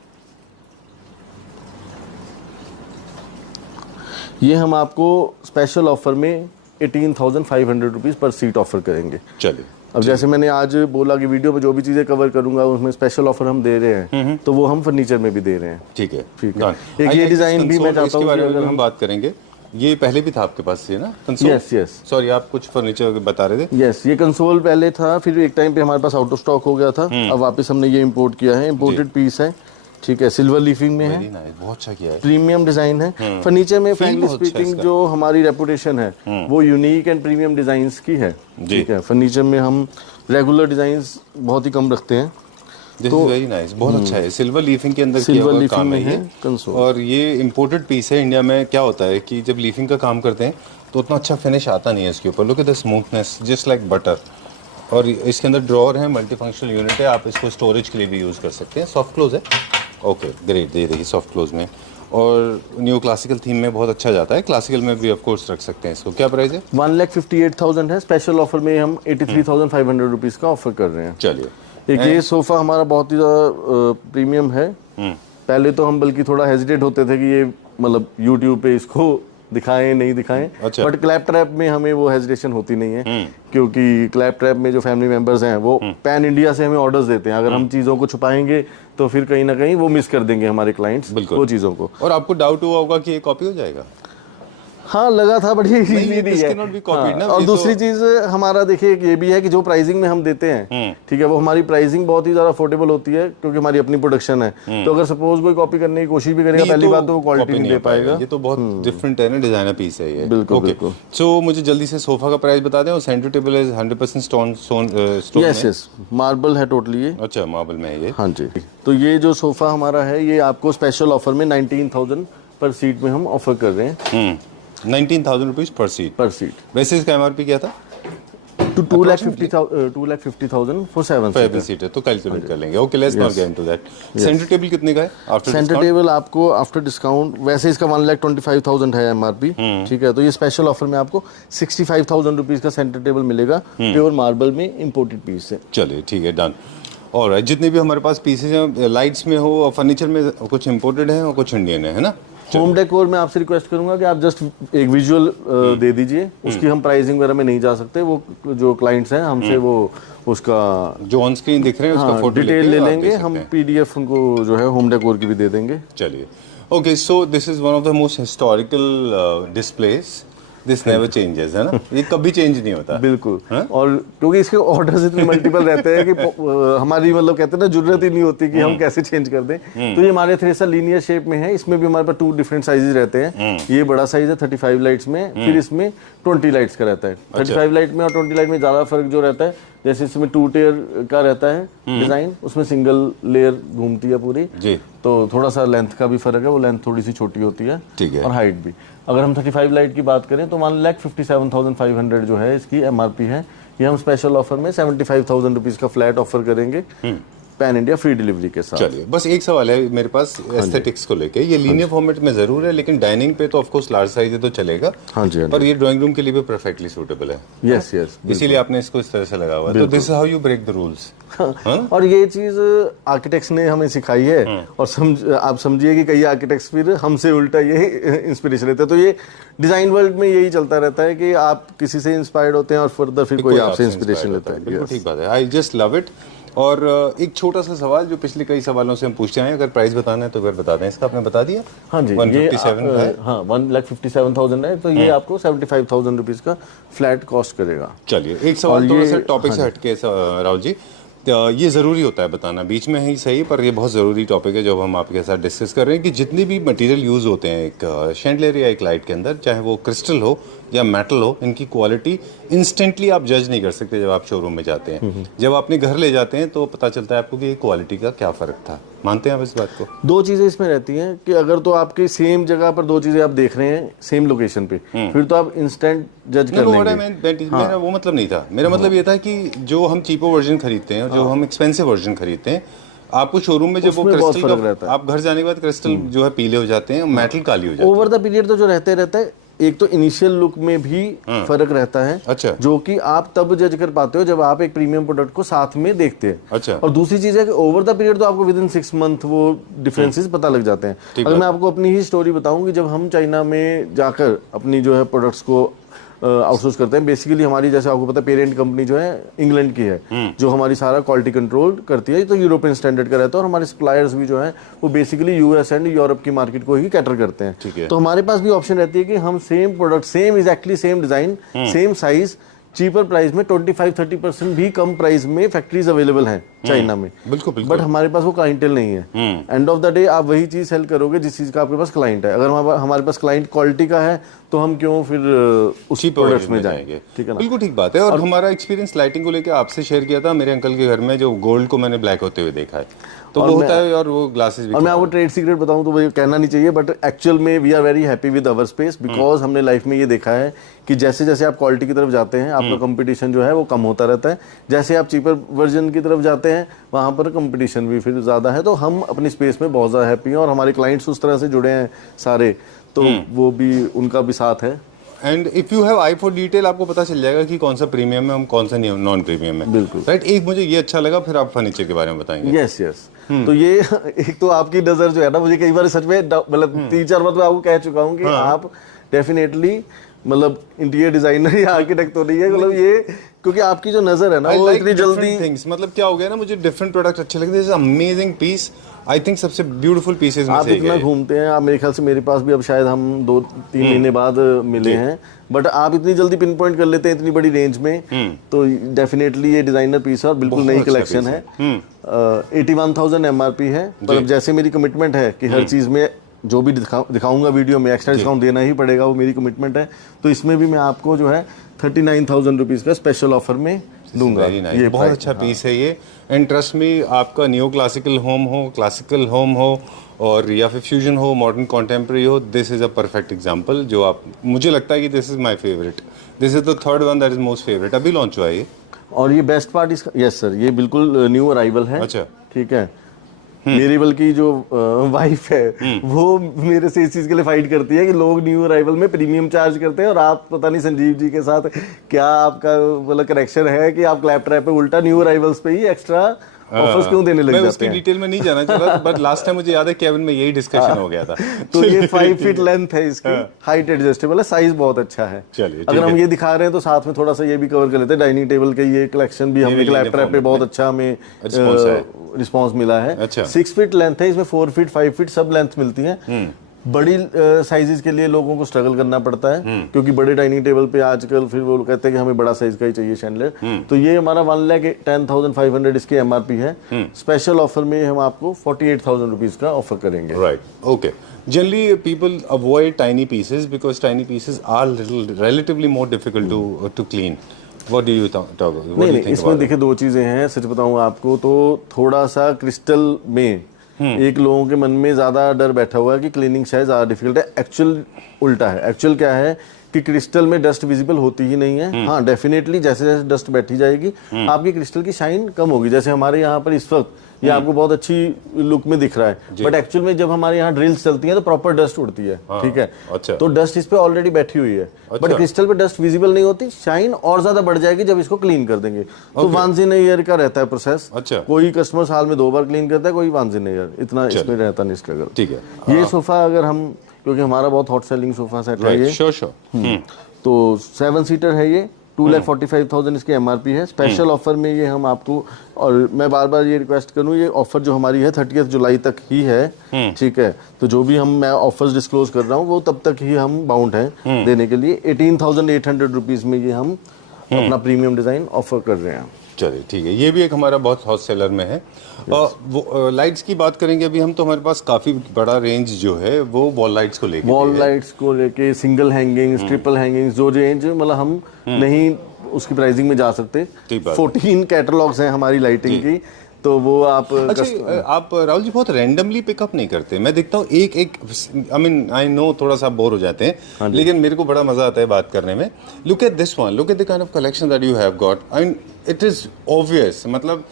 ये हम आपको स्पेशल ऑफर में 18,500 रुपीज़ पर सीट ऑफर करेंगे। चलिए, अब जैसे मैंने आज बोला कि वीडियो में जो भी चीज़ें कवर करूंगा उसमें स्पेशल ऑफर हम दे रहे हैं, तो वो हम फर्नीचर में भी दे रहे हैं। ठीक है, ठीक है। एक ये डिज़ाइन भी मैं चाहता हूँ कि अगर हम बात करेंगे, ये पहले भी था आपके पास ये ना कंसोल? यस यस, सॉरी आप कुछ फर्नीचर बता रहे थे। यस, ये कंसोल पहले था, फिर एक टाइम पे हमारे पास आउट ऑफ स्टॉक हो गया था, अब वापस हमने ये इंपोर्ट किया है, इंपोर्टेड पीस है, ठीक है, सिल्वर लीफिंग में है, बहुत अच्छा किया है, प्रीमियम डिजाइन है। फर्नीचर में फ्रैंकली स्पीकिंग जो हमारी रेपुटेशन है वो यूनिक एंड प्रीमियम डिजाइन्स की है, ठीक है। फर्नीचर में हम रेगुलर डिजाइन्स बहुत ही कम रखते हैं। तो वेरी नाइस, बहुत अच्छा है, सिल्वर लीफिंग के अंदर किया हुआ काम है ये। और ये इंपोर्टेड पीस है। इंडिया में क्या होता है कि जब लीफिंग का काम करते हैं तो उतना अच्छा फिनिश आता नहीं है इसके ऊपर। Look at the smoothness, just like butter. और इसके अंदर ड्रॉअर है, मल्टी फंक्शनल यूनिट है, आप इसको स्टोरेज के लिए भी यूज़ कर सकते हैं। सॉफ्ट क्लोज है, ओके ग्रेट, ये देखिए सॉफ्ट क्लोज में। और न्यू क्लासिकल थीम में बहुत अच्छा जाता है, क्लासिकल में भी ऑफ कोर्स रख सकते हैं इसको। क्या प्राइस है? 1,58,000 है। स्पेशल ऑफर में हम 83,500 रुपीज़ का ऑफर कर रहे हैं। चलिए, एक ये सोफा हमारा बहुत ही ज़्यादा प्रीमियम है। पहले तो हम बल्कि थोड़ा हेजिटेट होते थे कि ये मतलब यूट्यूब पे इसको दिखाएं नहीं दिखाएं, अच्छा। बट क्लैप ट्रैप में हमें वो हेजिटेशन होती नहीं है, क्योंकि क्लैप ट्रैप में जो फैमिली मेंबर्स हैं वो पैन इंडिया से हमें ऑर्डर्स देते हैं। अगर हम चीज़ों को छुपाएंगे तो फिर कहीं ना कहीं वो मिस कर देंगे हमारे क्लाइंट्स वो चीज़ों को। और आपको डाउट हुआ होगा कि ये कॉपी हो जाएगा? हाँ लगा था, बट ये इजी नहीं है। हाँ, और दूसरी चीज हमारा देखिए ये भी है कि जो प्राइसिंग में हम देते हैं, ठीक है, वो हमारी प्राइसिंग बहुत ही ज्यादा अफोर्डेबल होती है, क्योंकि हमारी अपनी प्रोडक्शन है। तो अगर सपोज कोई कॉपी करने की कोशिश भी करेगा, पहली बात तो वो क्वालिटी नहीं दे पाएगा। ये तो बहुत डिफरेंट है ना, डिजाइनर पीस है ये। बिल्कुल बिल्कुल। सो मुझे जल्दी से सोफा का प्राइस बता दें। और centre table is 100% stone yes yes, marble है टोटली ये। अच्छा, मार्बल में है ये। हाँ जी। तो ये जो सोफा हमारा है ये आपको स्पेशल ऑफर में 19,000 पर सीट में हम ऑफर कर रहे हैं। 19,000 रुपीज पर सीट। वैसे इसका एमआरपी क्या था? 2,50,000 फॉर 7 सीटर। तो कैलकुलेट कर लेंगे। Okay, let's not get into that. Centre table कितने का है आफ्टर डिस्काउंट? सेंटर टेबल आपको आफ्टर डिस्काउंट वैसे इसका 1,25,000 है एमआरपी, ठीक है। तो ये स्पेशल ऑफर में आपको 65,000 रुपीज का सेंटर टेबल मिलेगा, प्योर मार्बल में इंपोर्टेड पीस है। चलिए ठीक है, डन। ऑलराइट, जितने भी हमारे पास पीसेज हैं, लाइट्स में हो और फर्नीचर में, कुछ इंपोर्टेड है और कुछ इंडियन है ना? होम डेकोर में आपसे रिक्वेस्ट करूंगा कि आप जस्ट एक विजुअल दे दीजिए, उसकी हम प्राइसिंग वगैरह में नहीं जा सकते। वो जो क्लाइंट्स हैं हमसे वो उसका जो ऑन स्क्रीन दिख रहे हैं उसका फोटो डिटेल ले लेंगे हम, पीडीएफ उनको जो है होम डेकोर की भी दे देंगे। चलिए, okay, so this is one of the most historical displace this never changes, है ना, ये कभी चेंज नहीं होता। बिल्कुल। और क्योंकि इसके ऑर्डर्स इतने मल्टीपल रहते हैं कि हमारी मतलब कहते हैं ना जरूरत ही नहीं होती कि हम कैसे चेंज कर दें। तो ये हमारे थ्रेसर लीनियर शेप में है, इसमें भी हमारे पास 2 डिफरेंट साइजेस रहते हैं। ये बड़ा साइज है 35 लाइट्स में, फिर इसमें 20 लाइट्स का रहता है। 35 लाइट में और 20 लाइट में ज्यादा फर्क जो रहता है, जैसे इसमें 2 टियर का रहता है डिजाइन, उसमें सिंगल लेयर घूमती है पूरी जी। तो थोड़ा सा लेंथ का भी फर्क है, वो लेंथ थोड़ी सी छोटी होती है, ठीक है। और हाइट भी। अगर हम 35 लाइट की बात करें तो 1,57,500 जो है इसकी एमआरपी है। ये हम स्पेशल ऑफर में 75,000 रुपीज का फ्लैट ऑफर करेंगे पैन इंडिया फ्री डिलीवरी के साथ। चलिए, बस एक सवाल है मेरे पास एस्थेटिक्स को लेके। ये लीनियर फॉर्मेट में जरूर है, लेकिन डाइनिंग पे तो ऑफ कोर्स लार्ज साइज है तो चलेगा। हाँ जी, पर ये ड्राइंग रूम के लिए भी परफेक्टली सूटेबल है। यस यस, इसीलिए आपने इसको इस तरह से लगा हुआ है। तो this is how you break the rules. और ये चीज आर्किटेक्ट्स ने हमें सिखाई है। और आप समझिए कि कई आर्किटेक्ट्स फिर हमसे उल्टा ये इंस्पिरेशन लेते हैं। तो ये डिजाइन वर्ल्ड में यही चलता रहता है कि आप किसी से इंस्पायर्ड होते हैं और फर्दर फिर कोई आपसे इंस्पिरेशन लेता है। बिल्कुल ठीक बात है, आई जस्ट लव इट। और एक छोटा सा सवाल जो पिछले कई सवालों से हम पूछते आए, अगर प्राइस बताना है तो अगर बता दें। इसका आपने बता दिया। हाँ जी, 157 है। हाँ 1,57,000 है, तो ये आपको 75,000 रुपीज का फ्लैट कॉस्ट करेगा। चलिए, एक सवाल थोड़ा सा टॉपिक से हटके राहुल जी, ये ज़रूरी होता है बताना, बीच में ही सही, पर ये बहुत ज़रूरी टॉपिक है जो हम आपके साथ डिस्कस कर रहे हैं कि जितने भी मटेरियल यूज़ होते हैं एक शैंडलियर या एक लाइट के अंदर, चाहे वो क्रिस्टल हो या मेटल हो, इनकी क्वालिटी इंस्टेंटली आप जज नहीं कर सकते जब आप शोरूम में जाते हैं। जब अपने घर ले जाते हैं तो पता चलता है आपको कि क्वालिटी का क्या फ़र्क था। मानते हैं आप इस बात को? 2 चीज़ें इसमें रहती हैं कि अगर तो आपके सेम जगह पर 2 चीज़ें आप देख रहे हैं सेम लोकेशन पे, फिर तो आप इंस्टेंट जज कर लेंगे। मेरा वो मतलब नहीं था। मेरा मतलब ये था कि जो हम चीपर वर्जन खरीदते हैं, जो हम एक्सपेंसिव वर्जन खरीदते हैं, आपको शोरूम में जब वो क्रिस्टल, आप घर जाने के बाद क्रिस्टल जो है पीले हो जाते हैं, मेटल काली हो जाती है। ओवर द पीरियड तो जो रहता है, एक तो इनिशियल लुक में भी फर्क रहता है। अच्छा। जो कि आप तब जज कर पाते हो जब आप एक प्रीमियम प्रोडक्ट को साथ में देखते हैं। अच्छा। और दूसरी चीज है कि ओवर द पीरियड तो आपको विद इन 6 मंथ वो डिफरेंसेस पता लग जाते हैं। अगर मैं आपको अपनी ही स्टोरी बताऊं कि जब हम चाइना में जाकर अपनी जो है प्रोडक्ट्स को आउटसोर्स करते हैं, बेसिकली हमारी, जैसे आपको पता है, पेरेंट कंपनी जो है इंग्लैंड की है, जो हमारी सारा क्वालिटी कंट्रोल करती है, तो यूरोपियन स्टैंडर्ड का रहता है। और हमारे सप्लायर्स भी जो है वो बेसिकली यूएस एंड यूरोप की मार्केट को ही कैटर करते हैं। तो हमारे पास भी ऑप्शन रहती है कि हम same product, same exactly same design, same size, cheaper price में 25-30% भी कम प्राइस में फैक्ट्रीज अवेलेबल हैं चाइना में। बिल्कुल। बट हमारे पास वो क्लाइंटेल नहीं है। एंड ऑफ द डे आप वही चीज सेल करोगे जिस चीज का आपके पास क्लाइंट है। अगर हमारे पास क्लाइंट क्वालिटी का है तो हम क्यों फिर उसी प्रोडक्ट्स में जाएंगे। ठीक है ना? बिल्कुल ठीक बात है। और हमारा एक्सपीरियंस लाइटिंग को लेकर आपसे शेयर किया था मेरे अंकल के घर में, जो गोल्ड को मैंने ब्लैक होते हुए देखा है, तो वो होता है। और वो ग्लासेस भी, और मैं आपको ट्रेड सीक्रेट बताऊं तो वो कहना नहीं चाहिए, बट एक्चुअल में we are very happy with our space, because हमने लाइफ में ये देखा है कि जैसे जैसे आप क्वालिटी की तरफ जाते हैं, आपका कंपटीशन जो है वो कम होता रहता है। जैसे आप चीपर वर्जन की तरफ जाते हैं, वहाँ पर कंपटीशन भी फिर ज़्यादा है। तो हम अपनी स्पेस में बहुत ज़्यादा हैप्पी हैं और हमारे क्लाइंट्स उस तरह से जुड़े हैं सारे, तो वो भी, उनका भी साथ है। And if you have I for detail, आपको पता चल जाएगा कि कौन सा प्रीमियम है, हम कौन सा नॉन प्रीमियम है। बिल्कुल राइट। एक मुझे ये अच्छा लगा, फिर आप फर्नीचर के बारे में बताएंगे। Yes yes. तो ये एक तो आपकी नजर जो है ना, मुझे कई बार सच में मतलब 3-4 बार तो आपको कह चुका हूँ कि आप डेफिनेटली मतलब इंटीरियर डिजाइनर या आर्किटेक्ट तो नहीं है, मतलब ये क्योंकि आपकी जो नजर है ना वो इतनी जल्दी थिंग्स, मतलब क्या हो गया ना, मुझे डिफरेंट प्रोडक्ट अच्छे लगते हैं। अमेजिंग पीस, आई थिंक सबसे ब्यूटीफुल पीसेस में आप इतना घूमते हैं। आप मेरे ख्याल से, मेरे पास भी अब शायद हम 2-3 महीने बाद मिले हैं, बट आप इतनी जल्दी पिन पॉइंट कर लेते हैं इतनी बड़ी रेंज में, तो डेफिनेटली ये डिजाइनर पीस है और बिल्कुल नई कलेक्शन है। 81,000 एमआरपी है, पर अब जैसे मेरी कमिटमेंट है कि हर चीज में जो भी दिखाऊंगा वीडियो में एक्स्ट्रा डिस्काउंट देना ही पड़ेगा, वो मेरी कमिटमेंट है। तो इसमें भी मैं आपको जो है 39,000 रुपीज का स्पेशल ऑफर में दूंगा। ये बहुत अच्छा पीस है ये। एंड ट्रस्ट मी, आपका न्यू क्लासिकल होम हो, क्लासिकल होम हो, और या फिर फ्यूजन हो, मॉडर्न कॉन्टेम्प्रेरी हो, this is a perfect example. जो आप, मुझे लगता है कि this is my favourite, this is the third one that is most favourite. अभी लॉन्च हुआ है ये, और ये बेस्ट पार्ट इसका, यस सर, ये बिल्कुल न्यू अराइवल है। अच्छा, ठीक है। मेरी बल्कि जो वाइफ है वो मेरे से इस चीज के लिए फाइट करती है कि लोग न्यू अराइवल में प्रीमियम चार्ज करते हैं, और आप पता नहीं संजीव जी के साथ क्या आपका मतलब कनेक्शन है कि आप क्लैप ट्रैप पे उल्टा न्यू अराइवल्स पे ही एक्स्ट्रा ऑफर्स क्यों देने लग जाते हैं। मैं उसकी डिटेल में नहीं जाना चाहता, बट लास्ट टाइम मुझे याद है केविन में यही डिस्कशन हो गया था। तो ये 5 फीट लेंथ है इसकी, हाइट एडजस्टेबल है, साइज बहुत अच्छा है। चलिए, अगर हम ये दिखा रहे हैं तो साथ में थोड़ा सा ये भी कवर कर लेते हैं, डाइनिंग टेबल के ये कलेक्शन भी हमने क्लैप ट्रैप पे बहुत अच्छा हमें रिस्पॉन्स मिला है। 6 फीट लेंथ है, इसमें 4 फीट 5 फीट सब लेंथ मिलती है। बड़ी साइजेस के लिए लोगों को स्ट्रगल करना पड़ता है, क्योंकि बड़े डाइनिंग टेबल पे आजकल फिर वो कहते हैं कि हमें बड़ा साइज का ही चाहिए शैंडलियर। तो ये हमारा 1,10,500 इसकी MRP है। स्पेशल ऑफर में हम आपको 48,000 रुपीज का ऑफर करेंगे। Right. Okay. Generally, people avoid tiny pieces because tiny pieces are relatively more difficult to clean. What do you talk? What do you think इसमें about देखिए दो चीजें हैं, सच बताऊं आपको तो थोड़ा सा क्रिस्टल में एक लोगों के मन में ज्यादा डर बैठा हुआ है कि क्लीनिंग शायद ज्यादा डिफिकल्ट है। एक्चुअल उल्टा है। एक्चुअल क्या है कि क्रिस्टल में डस्ट विजिबल होती ही नहीं है। हाँ, डेफिनेटली जैसे जैसे डस्ट बैठी जाएगी आपकी क्रिस्टल की शाइन कम होगी। जैसे हमारे यहाँ पर इस वक्त ये आपको बहुत अच्छी लुक में दिख रहा है, बट एक्चुअल में जब हमारे यहाँ ड्रिल्स चलती हैं तो प्रॉपर डस्ट उड़ती है। ठीक है, अच्छा। तो डस्ट इस पे ऑलरेडी बैठी हुई है, बट क्रिस्टल पे डस्ट विजिबल नहीं होती। शाइन और ज्यादा बढ़ जाएगी जब इसको क्लीन कर देंगे। तो वंस इन ईयर का रहता है प्रोसेस। अच्छा। कोई कस्टमर साल में 2 बार क्लीन करता है, कोई वंस इन ईयर, इतना इसमें रहता नहीं स्ट्रगल। ठीक है। ये सोफा अगर हम, क्योंकि हमारा बहुत हॉट सेलिंग सोफा सेट है ये, श्योर। तो 7 सीटर है ये। 2,45,000 इसकी MRP है। स्पेशल ऑफर में ये हम आपको, और मैं बार बार ये रिक्वेस्ट करूं, ये ऑफर जो हमारी है 30 जुलाई तक ही है। ठीक है, तो जो भी मैं ऑफर्स डिस्क्लोज कर रहा हूं वो तब तक ही हम बाउंड हैं देने के लिए। 18,800 रुपीज में ये हम अपना प्रीमियम डिजाइन ऑफर कर रहे हैं। चलिए ठीक है, ये भी एक हमारा बहुत हॉट सेलर में है। लाइट्स की बात करेंगे अभी हम, तो हमारे पास काफी बड़ा रेंज जो है वो वॉल लाइट्स को लेके सिंगल हैंगिंग्स, ट्रिपल हैंगिंग्स, जो रेंज मतलब हम नहीं उसकी प्राइसिंग में जा सकते। 14 कैटलॉग्स हैं हमारी लाइटिंग की, तो वो आप आप राहुल जी बहुत रैंडमली पिकअप नहीं करते। मैं देखता हूँ एक आई नो थोड़ा सा बोर हो जाते हैं, लेकिन मेरे को बड़ा मजा आता है बात करने में। Look at this one, look at the kind of collection that you have got. I mean it is obvious, मतलब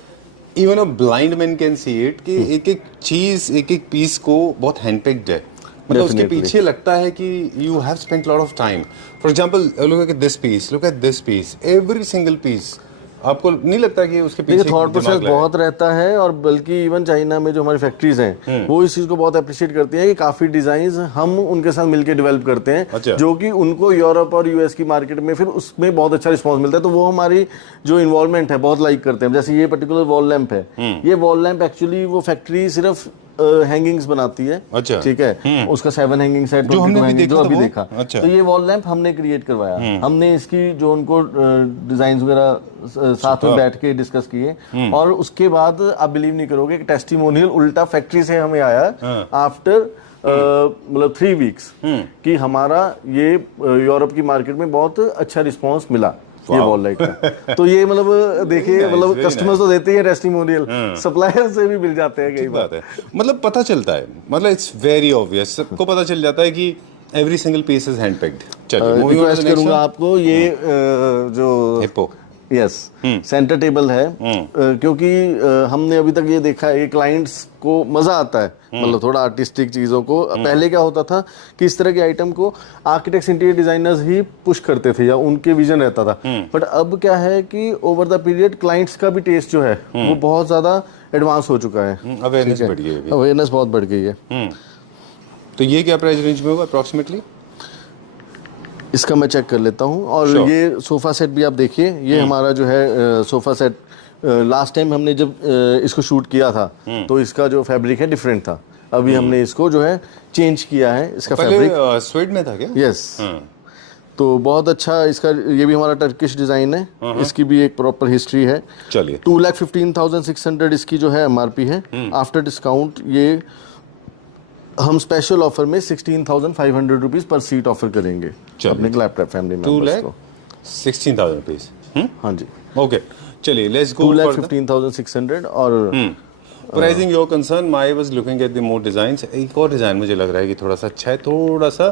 even a blind man can see it कि एक एक चीज, एक एक पीस को बहुत हैंडपिक्ड है। मतलब उसके पीछे लगता है कि you have spent lot of time. For example look at this piece, look at this piece, every single piece. आपको नहीं लगता कि उसके पीछे थॉट प्रोसेस बहुत रहता है? और बल्कि इवन चाइना में जो हमारी फैक्ट्रीज हैं वो इस चीज को बहुत अप्रिशिएट करती हैं कि काफी डिजाइन्स हम उनके साथ मिलकर डेवलप करते हैं। अच्छा। जो कि उनको यूरोप और यूएस की मार्केट में फिर उसमें बहुत अच्छा रिस्पांस मिलता है, तो वो हमारी जो इन्वॉल्वमेंट है बहुत लाइक करते हैं। जैसे ये पर्टिकुलर वॉल लैंप है, ये वॉल लैंप एक्चुअली वो फैक्ट्री सिर्फ हैंगिंग्स बनाती है। अच्छा। ठीक है, उसका 7 हैंगिंग सेट जो अभी देखा। अच्छा। तो ये वॉल लैंप हमने क्रिएट करवाया। हमने इसकी जो उनको डिजाइन वगैरह साथ में बैठ के डिस्कस किए, और उसके बाद आप बिलीव नहीं करोगे कि टेस्टिमोनियल उल्टा फैक्ट्री से हमें आया आफ्टर मतलब 3 वीक्स कि हमारा ये यूरोप की मार्केट में बहुत अच्छा रिस्पांस मिला ये वॉल लाइट का। तो ये मतलब देखिए, मतलब कस्टमर्स तो देते ही है टेस्टिमोनियल, सप्लायर से भी मिल जाते हैं कई बार। मतलब पता चलता है, मतलब इट्स वेरी ऑब्वियस, सबको पता चल जाता है कि एवरी सिंगल पीस इज हैंडपिक्ड। चलिए रिक्वेस्ट करूंगा आपको, ये जो हिप्पो यस सेंटर टेबल है, क्योंकि हमने अभी तक ये देखा है क्लाइंट्स को मजा आता है, मतलब थोड़ा आर्टिस्टिक चीजों को। पहले क्या होता था कि इस तरह के आइटम को आर्किटेक्ट्स, इंटीरियर डिजाइनर्स ही पुश करते थे या उनके विजन रहता था, बट अब क्या है कि ओवर द पीरियड क्लाइंट्स का भी टेस्ट जो है वो बहुत ज्यादा एडवांस हो चुका है। अवेयरनेस बढ़ गई है, अवेयरनेस बहुत बढ़ गई है। तो ये क्या प्राइस रेंज में होगा अप्रोक्सीमेटली? इसका मैं चेक कर लेता हूँ। और ये सोफा सेट भी आप देखिए, ये हमारा जो है सोफा सेट लास्ट टाइम हमने जब इसको शूट किया था तो इसका जो फैब्रिक है डिफरेंट था। अभी हमने इसको जो है चेंज किया है, इसका फैब्रिक स्वेड में था क्या? यस। तो बहुत अच्छा इसका, ये भी हमारा टर्किश डिजाइन है, इसकी भी एक प्रॉपर हिस्ट्री है। चलिए 2,15,600 इसकी जो है MRP है। आफ्टर डिस्काउंट ये हम स्पेशल ऑफर में 16,500 रुपीज पर सीट ऑफर करेंगे अपने लैपटॉप फैमिली मेंबर्स को। 16,000 रुपीज। हाँ जी, ओके चलिए लेट्स गो 2,15,600। और pricing your concern, my was looking at the more designs. एक और डिजाइन मुझे लग रहा है कि थोड़ा सा अच्छा है, थोड़ा सा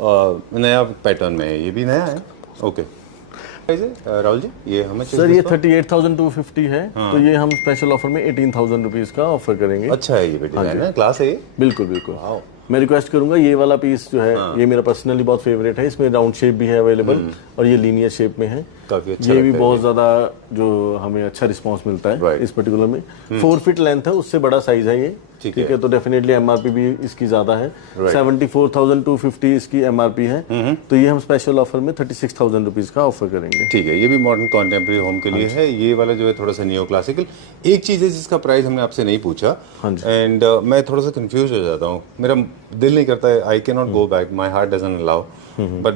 नया पैटर्न में है, ये भी नया है। ओके राहुल जी, ये हमें सर ये 38,250 है। तो ये हम स्पेशल ऑफर में 18,000 रुपीज का ऑफर करेंगे। अच्छा है, ये भी डिजाइन है, क्लास है ये। बिल्कुल बिल्कुल। मैं रिक्वेस्ट करूंगा, ये वाला पीस जो है ये मेरा पर्सनली बहुत फेवरेट है। इसमें राउंड शेप भी है अवेलेबल और ये लीनियर शेप में है। काफी अच्छा, ये भी बहुत ज्यादा जो हमें अच्छा रिस्पांस मिलता है इस पर्टिकुलर में। 4 फीट लेंथ है, उससे बड़ा साइज है ये। ठीक है, तो डेफिनेटली एमआरपी भी इसकी ज़्यादा है। 74,250 इसकी एमआरपी है, तो ये हम स्पेशल ऑफर में 36,000 रुपीज़ का ऑफर करेंगे। ठीक है, ये भी मॉडर्न कॉन्टेम्प्रेरी होम के लिए है। ये वाला जो है थोड़ा सा नियो क्लासिकल। एक चीज़ है जिसका प्राइस हमने आपसे नहीं पूछा, एंड मैं थोड़ा सा कंफ्यूज हो जाता हूँ, मेरा दिल नहीं करता है, I can not go back, my heart doesn't allow, but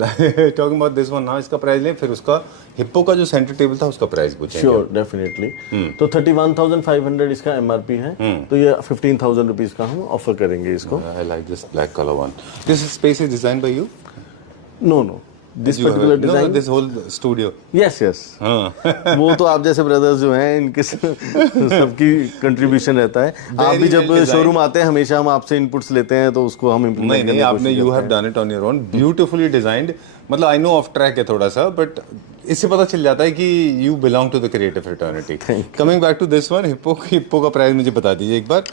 talking about this one now, इसका प्राइस लें, फिर उसका हिप्पो का जो सेंटर टेबल था उसका प्राइस पूछेंगे। Sure, definitely. तो 31,500 इसका एमआरपी है, तो ये 15,000 रुपीज़ का हम ऑफर करेंगे इसको। I like this black colour one. This space is design by you? No, this particular design, this whole studio. Yes. वो तो आप जैसे ब्रदर्स जो हैं इनके सबकी कंट्रीब्यूशन रहता है। आप भी जब शोरूम आते हैं हमेशा हम आपसे इनपुट्स लेते हैं, तो उसको हम इम्प्लीमेंट करने की कोशिश करते हैं। You have done it on your own, beautifully designed. मतलब आई नो ऑफ ट्रैक है थोड़ा सा, बट इससे पता चल जाता है कि you belong to the creative fraternity. Coming back to this one, hippo का प्राइस मुझे बता दीजिए एक बार।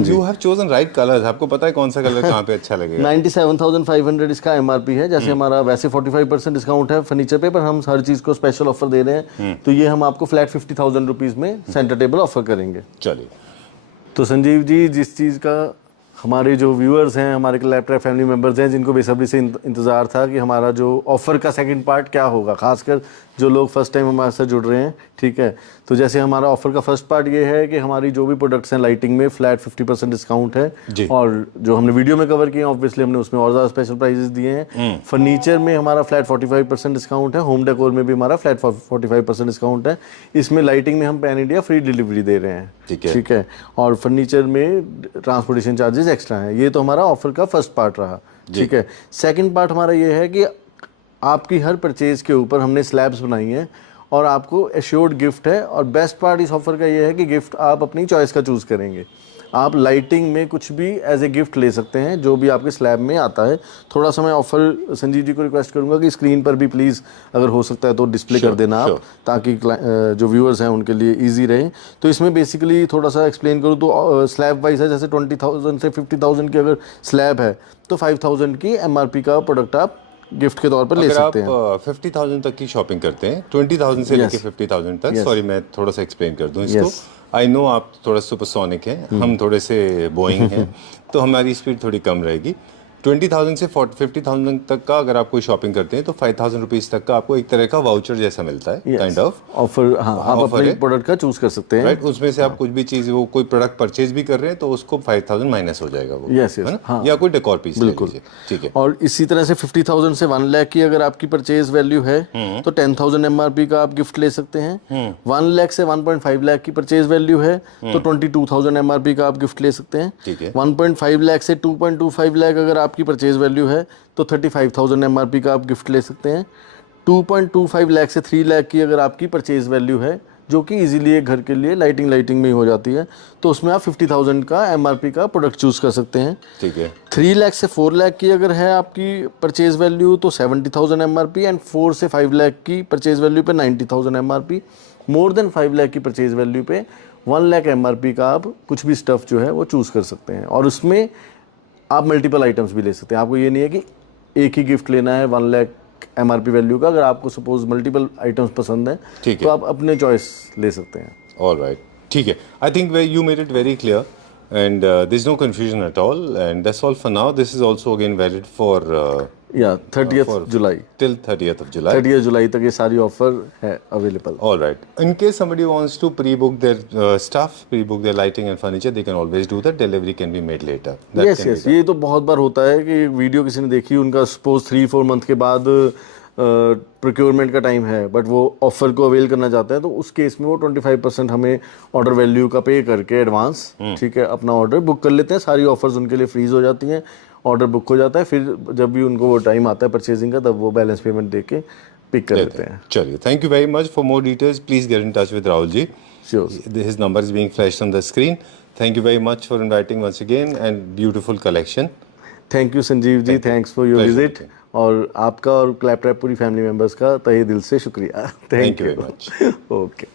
You have chosen right colours, आपको पता है कौन सा कलर कहाँ पे अच्छा लगेगा। 97,500 इसका एमआरपी है। जैसे हमारा वैसे 45% डिस्काउंट है फर्नीचर पे, पर हम हर चीज को स्पेशल ऑफर दे रहे हैं, तो ये हम आपको फ्लैट 50,000 रुपीज में सेंटर टेबल ऑफर करेंगे। चलिए, तो संजीव जी, जिस चीज़ का हमारे जो व्यूअर्स हैं, हमारे लैपटॉप फैमिली मेम्बर्स हैं, जिनको बेसब्री से इंतज़ार था कि हमारा जो ऑफ़र का सेकंड पार्ट क्या होगा, खासकर जो लोग फर्स्ट टाइम हमारे साथ जुड़ रहे हैं, ठीक है। तो जैसे हमारा ऑफ़र का फर्स्ट पार्ट ये है कि हमारी जो भी प्रोडक्ट्स हैं लाइटिंग में फ्लैट 50% डिस्काउंट है, और जो हमने वीडियो में कवर किए हैं ऑब्वियसली हमने उसमें और ज़्यादा स्पेशल प्राइजेस दिए हैं। फर्नीचर में हमारा फ्लैट 45% डिस्काउंट है, होम डेकोर में भी हमारा फ्लैट 45% डिस्काउंट है। इसमें लाइटिंग में हम पैन इंडिया फ्री डिलीवरी दे रहे हैं, ठीक है, और फर्नीचर में ट्रांसपोर्टेशन चार्जेस एक्स्ट्रा हैं। ये तो हमारा ऑफर का फर्स्ट पार्ट रहा, ठीक है। सेकंड पार्ट हमारा ये है कि आपकी हर परचेज के ऊपर हमने स्लैब्स बनाई हैं और आपको एश्योर्ड गिफ्ट है, और बेस्ट पार्ट इस ऑफर का ये है कि गिफ्ट आप अपनी चॉइस का चूज़ करेंगे। आप लाइटिंग में कुछ भी एज ए गिफ्ट ले सकते हैं जो भी आपके स्लैब में आता है। थोड़ा सा मैं ऑफर संजीव जी को रिक्वेस्ट करूंगा कि स्क्रीन पर भी प्लीज़ अगर हो सकता है तो डिस्प्ले कर देना आप, ताकि जो व्यूअर्स हैं उनके लिए इजी रहे। तो इसमें बेसिकली थोड़ा सा एक्सप्लेन करूँ तो स्लैब वाइज है, जैसे 20,000 से 50,000 की अगर स्लैब है तो 5,000 की एमआरपी का प्रोडक्ट आप गिफ्ट के तौर पर ले सकते हैं। अगर आप 50,000 तक की शॉपिंग करते हैं, 20,000 से लेके 50,000 तक, सॉरी मैं थोड़ा सा एक्सप्लेन कर दूं इसको। आई नो आप थोड़ा सुपरसोनिक हैं, हम थोड़े से बोइंग हैं, तो हमारी स्पीड थोड़ी कम रहेगी। 20,000 से 50,000 तक का अगर आप कोई शॉपिंग करते हैं तो 5,000 रुपीज तक का आपको एक तरह का वाउचर जैसा मिलता है, काइंड ऑफ ऑफर। हाँ, आप अपने प्रोडक्ट का चूज कर सकते हैं, राइट। उसमें से आप कुछ भी चीज, वो कोई प्रोडक्ट परचेज भी कर रहे हैं तो उसको 5,000 माइनस हो जाएगा वो, है ना, या कोई डेकोर पीस ले लीजिए, ठीक है। और इसी तरह से 50,000 से 1 लाख की अगर आपकी परचेज वैल्यू है तो 10,000 एमआरपी का आप गिफ्ट ले सकते हैं। 1 लाख से 1.5 लाख की परचेज वैल्यू है तो 22,000 एमआरपी का आप गिफ्ट ले सकते हैं, ठीक है। 1.5 लाख से 2.25 लाख अगर आपकी परचेज वैल्यू है तो 35,000 एमआरपी का आप गिफ्ट ले सकते हैं। 2.25 लाख से 3 लाख की अगर आपकी परचेज वैल्यू है, जो कि इजीली एक घर के लिए लाइटिंग में ही हो जाती है, तो उसमें आप 50,000 का एमआरपी का प्रोडक्ट चूज कर सकते हैं, ठीक है। 3 लाख से 4 लाख की अगर है आपकी परचेज वैल्यू तो 70,000 एमआरपी, एंड 4 से 5 लाख की परचेज वैल्यू पे 90,000 एमआरपी। मोर देन 5 लाख की परचेज वैल्यू पे 1 लाख एमआरपी का आप कुछ भी स्टफ जो है वो चूज कर सकते हैं, और उसमें आप मल्टीपल आइटम्स भी ले सकते हैं। आपको ये नहीं है कि एक ही गिफ्ट लेना है 1 लाख एमआरपी वैल्यू का। अगर आपको सपोज मल्टीपल आइटम्स पसंद है तो आप अपने चॉइस ले सकते हैं। ऑलराइट, ठीक है। I think you made it very clear and there's no confusion at all, and that's all for now. This is also again valid for 30th July till 30th of July. 30th जुलाई तक ये सारी ऑफर है available. All right. In case somebody wants to pre-book their stuff, pre-book their lighting and furniture, they can always do that. Delivery can be made later. Yes, ये तो बहुत बार होता है कि वीडियो किसी ने देखी, उनका सपोज 3-4 मंथ के बाद प्रोक्योरमेंट का टाइम है, बट वो ऑफर को अवेल करना चाहते हैं, तो उस केस में वो 25% हमें ऑर्डर वैल्यू का पे करके एडवांस, ठीक है, अपना ऑर्डर बुक कर लेते हैं। सारी ऑफर्स उनके लिए फ्रीज हो जाती हैं, ऑर्डर बुक हो जाता है, फिर जब भी उनको वो टाइम आता है परचेजिंग का, तब वो बैलेंस पेमेंट दे के पिक कर लेते हैं। चलिए, thank you very much. For more details please get in touch with Rahul ji. Sure, his number is being flashed on the screen. Thank you very much for inviting once again, and beautiful collection. Thank you Sanjeev ji, thanks for your visit, और आपका और क्लैपट्रैप पूरी फैमिली मेंबर्स का तहे दिल से शुक्रिया। Thank you very much. Okay.